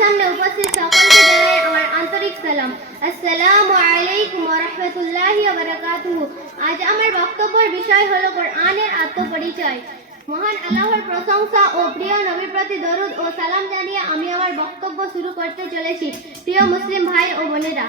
সামনে উপস্থিত সকলকে জানাই আমার আন্তরিক সালাম। আসসালামু আলাইকুম ওয়া রাহমাতুল্লাহি ওয়া বারাকাতুহু। আজ আমার বক্তব্যের বিষয় হলো কোরআনের আত্মপরিচয়। মহান আল্লাহর প্রশংসা ও প্রিয় নবীর প্রতি দরুদ ও সালাম জানিয়ে আমি আমার বক্তব্য শুরু করতে চলেছি। প্রিয় মুসলিম ভাই ও বোনেরা,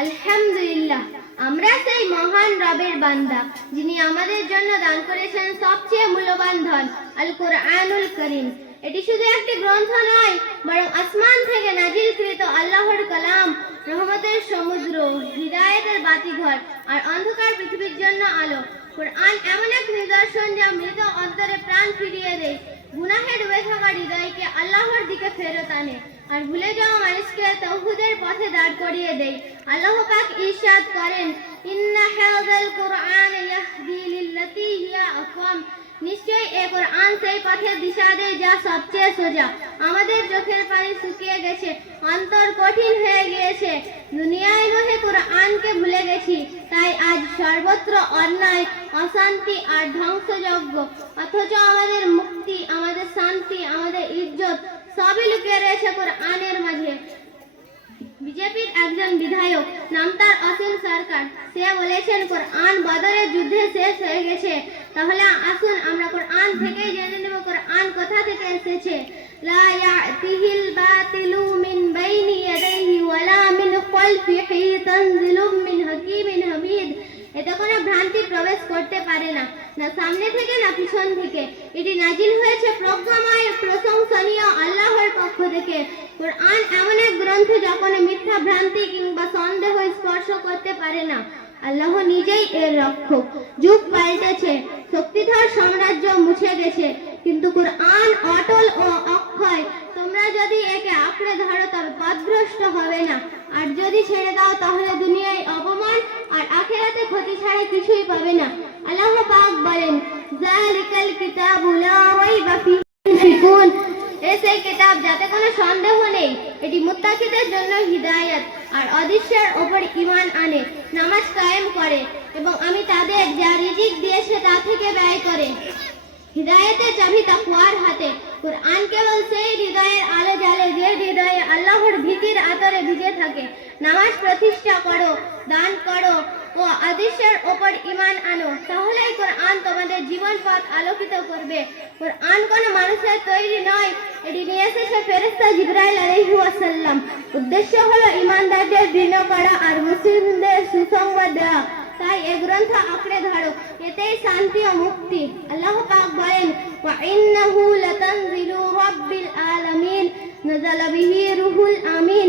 আলহামদুলিল্লাহ, আমরা সেই মহান রবের বান্দা যিনি আমাদের জন্য দান করেছেন সবচেয়ে মূল্যবান ধন, আল কোরআনুল কারীম। এটি শুধু একটি গ্রন্থ নয়, বরং আসমান থেকে নাজিলকৃত আল্লাহর কালাম, রহমতের সমুদ্র, হিদায়াতের বাতিঘর আর অন্ধকার পৃথিবীর জন্য আলো। কোরআন এমন এক নিদর্শন যা মৃত অন্তরে প্রাণ ফিরিয়ে দেয়, গুনাহে ডুবে থাকা হৃদয়কে আল্লাহর দিকে ফেরত আনে আর ভুলে যাওয়া মানুষকে তাওহীদের পথে দাঁড় করিয়ে দেয়। আল্লাহ পাক ইরশাদ করেন, ইন্না হাযাল কুরআন ইয়াহদি লিল্লাতী হিয়া আকওয়াম। নিশ্চয়ই এই কোরআন সেই পথের দিশা দেয় যা সবচেয়ে সোজা। আমাদের চোখের পানি শুকিয়ে গেছে, অন্তর কঠিন হয়ে গিয়েছে, দুনিয়ায় নহে কোরআনকে ভুলে গেছি। তাই আজ সর্বত্র অন্যায়, অশান্তি আর ধ্বংসযজ্ঞ, অথচ আমাদের মুক্তি, আমাদের শান্তি, আমাদের ইজ্জত সবই লুকিয়ে রয়েছে কোরআনের মাঝে। বিজেপির একজন বিধায়ক, নাম তার অসীম সরকার, সে বলেছেন কোরআন বদরের যুদ্ধে শেষ হয়ে গেছে। তাহলে আসুন আমরা কোরআন থেকেই জেনে নেব কোরআন কোথা থেকে এসেছে। লা ইয়াতিহিল বাতিলু মিন বাইনি ইয়াদাইহি ওয়ালা মিন খালফিহি তানজিলুম মিন হাকিমিন হামিদ। এতে কোনো ভ্রান্তি প্রবেশ করতে পারে না, না সামনে থেকে না পিছন থেকে। এটি নাজিল হয়েছে প্রজ্ঞাময় প্রশংসনীয় আল্লাহর পক্ষ থেকে। কোরআন এমন এক গ্রন্থ যা কোনো মিথ্যা ভ্রান্তি কিংবা সন্দেহ স্পর্শ করতে পারে না। আল্লাহ নিজেই এর রক্ষক। যুগ পাল্টেছে, শক্তিধর সাম্রাজ্য মুছে গেছে, কিন্তু কোরআন অটল ও অক্ষয়। তোমরা যদি একে আঁকড়ে ধরো তবে পথভ্রষ্ট হবে না, আর যদি ছেড়ে দাও তাহলে দুনিয়ায় অপমান আর আখিরাতে ক্ষতি ছাড়া কিছুই পাবে না। আল্লাহ পাক বলেন, যালিকাল কিতাবু লা রাইবা ফীহি। সেই কিতাব যাতে কোনো সন্দেহ নেই, এটি মুত্তাকিদের জন্য হিদায়াত আর অদৃশ্যের ওপর ঈমান আনে, নামাজ কায়েম করে এবং আমি তাদের যা রিজিক দিয়েছে তা থেকে ব্যয় করে। হিদায়াতের চাবি তাকওয়ার হাতে। কোরআন কেবল সেই হৃদয়ের আলো জ্বালে যে হৃদয়ে আল্লাহর ভীতির আতরে ভিজে থাকে। নামাজ প্রতিষ্ঠা করো, দান করো ও আদেশের ওপর ঈমান আনো, তাহলেই কোরআন তোমাদের জীবন পথ আলোকিত করবে। কোরআন কোনো মানুষের তৈরি নয়, এটি নিয়ে এসেছে ফেরেশতা জিবরাইল আলাইহিস সালাম। উদ্দেশ্য হলো ঈমানদারদের দৃঢ় করা আর মুসলিমদের সুসংবাদ দেওয়া। তাই এই গ্রন্থ আঁকড়ে ধরো, এতেই শান্তি ও মুক্তি। আল্লাহ পাক বলেন, ওয়া ইন্নাহু লাতানজিলু রাব্বিল আলামিন নাযালা বিহি রূহুল আমিন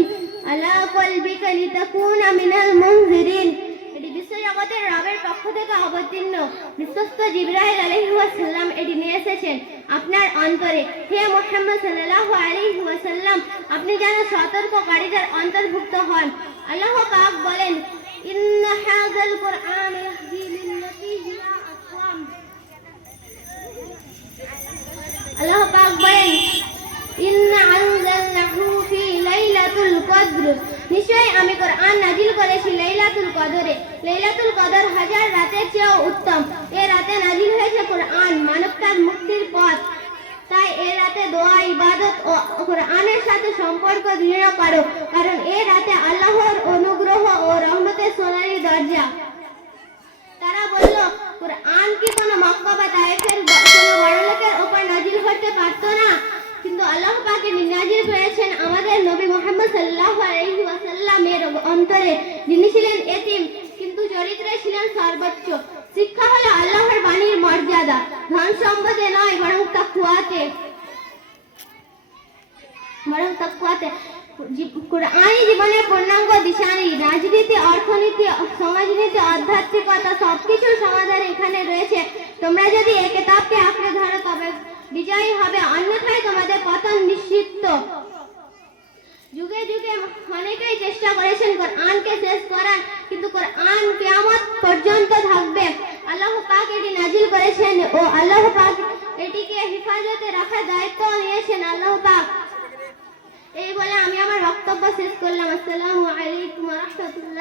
আলা কলবিকা লিতাকুনা মিনাল মুনজিরিন। এটি বিশ্বজগতের রবের পক্ষ থেকে অবতীর্ণ। বিশ্বস্ত জিবরাইল আলাইহিস সালাম এটি নিয়ে এসেছেন আপনার অন্তরে। হে মুহাম্মদ সাল্লাল্লাহু আলাইহি ওয়াসাল্লাম, আপনি যেন সতর্ককারীদের অন্তর্ভুক্ত হন। আল্লাহ পাক বলেন, ইন্না হাযাল কুরআন ইয়াহদি লিল্লাতী হিয়া আকওয়াম। আল্লাহ পাক বলেন, ইন্না আনজালনাহু ফি লাইলাতুল কদর। নিশ্চয়ই আমি কোরআন নাজিল করেছি লাইলাতুল কদরে। লাইলাতুল কদর হাজার রাতের চেয়েও উত্তম। এই রাতে নাজিল হয়েছে কোরআন, মানব তার মুক্তির পথ। তাই এই রাতে দোয়া, ইবাদত ও কোরআনের সাথে সম্পর্ক দৃঢ় করো, কারণ এই রাতে আল্লাহর অনুগ্রহ ও রহমতের সোনালী দরজা। তারা বলল, কোরআন কি কোনো মক্কা বা তায়েফের কোনো বড় লোকের উপর নাজিল করতে পারত না? কিন্তু আল্লাহ পাক নাজিল করেছেন আমাদের নবী মুহাম্মদ সাল্লাল্লাহু আলাইহি ওয়াসাল্লামের অন্তরে, যিনি ছিলেন এতিম কিন্তু চরিত্রে ছিলেন সর্বোচ্চ। শিক্ষা হলো আল্লাহর বাণীর মর্যাদা, ধন সম্পদে নয় বরং তাকওয়াতে। কোরআনই জীবনের পূর্ণাঙ্গ দিশারি। রাজনীতি, অর্থনীতি, সমাজনীতি, আধ্যাত্মিকতা সবকিছুর সমাধান এখানে রয়েছে। তোমরা যদি এই কিতাবকে আঁকড়ে ধরো তবে বিজয়ী হবে, অন্যথায় তোমাদের পতন নিশ্চিত। যুগে যুগে অনেকেই চেষ্টা করেছেন কোরআনকে শেষ করার, কিন্তু কোরআন কিয়ামত পর্যন্ত থাকবে। আল্লাহ পাক এটি নাজিল করেছেন ও আল্লাহ পাক এটিকে হেফাজতে রাখার দায়িত্ব নিয়েছেন আল্লাহ পাক। এই বলে আমি আমার বক্তব্য শেষ করলাম। আসসালামু আলাইকুম ওয়া রাহমাতুল্লাহ।